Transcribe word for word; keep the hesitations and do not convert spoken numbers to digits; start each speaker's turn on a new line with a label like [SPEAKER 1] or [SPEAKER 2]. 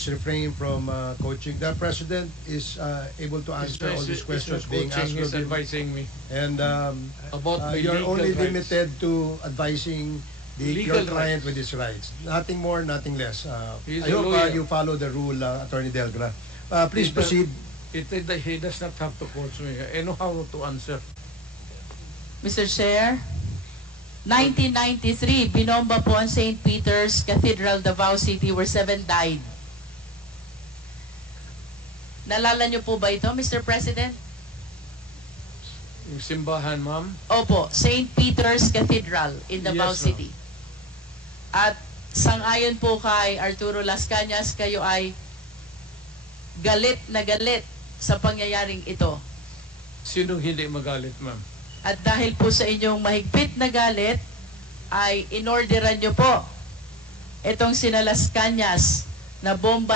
[SPEAKER 1] refrain from uh, coaching. The president is uh, able to answer all these questions being asked
[SPEAKER 2] He's
[SPEAKER 1] of him.
[SPEAKER 2] advising me
[SPEAKER 1] And um,
[SPEAKER 2] about
[SPEAKER 1] uh,
[SPEAKER 2] my
[SPEAKER 1] you're
[SPEAKER 2] legal
[SPEAKER 1] only
[SPEAKER 2] rights.
[SPEAKER 1] limited to advising the, your
[SPEAKER 2] Legal
[SPEAKER 1] client
[SPEAKER 2] rights.
[SPEAKER 1] with his rights. Nothing more, nothing less. Uh,
[SPEAKER 2] He's
[SPEAKER 1] I
[SPEAKER 2] a
[SPEAKER 1] hope uh,
[SPEAKER 2] lawyer.
[SPEAKER 1] you follow the rule, uh, Attorney Delgra. Uh, please
[SPEAKER 2] He does-
[SPEAKER 1] proceed.
[SPEAKER 2] It, it, he does not have to coach me. I know how to answer.
[SPEAKER 3] Mister Chair, nineteen ninety-three, binomba po ang Saint Peter's Cathedral, Davao City, where seven died. Nalala niyo po ba ito, Mister President?
[SPEAKER 2] Yung simbahan, ma'am.
[SPEAKER 3] Opo, Saint Peter's Cathedral in Davao
[SPEAKER 2] Yes, ma'am.
[SPEAKER 3] City. At sangayon po kay Arturo Las Cañas, kayo ay galit na galit sa pangyayaring ito.
[SPEAKER 2] Sinong hindi magalit, ma'am?
[SPEAKER 3] At dahil po sa inyong mahigpit na galit, ay inorderan nyo po itong sina Las Cañas na bomba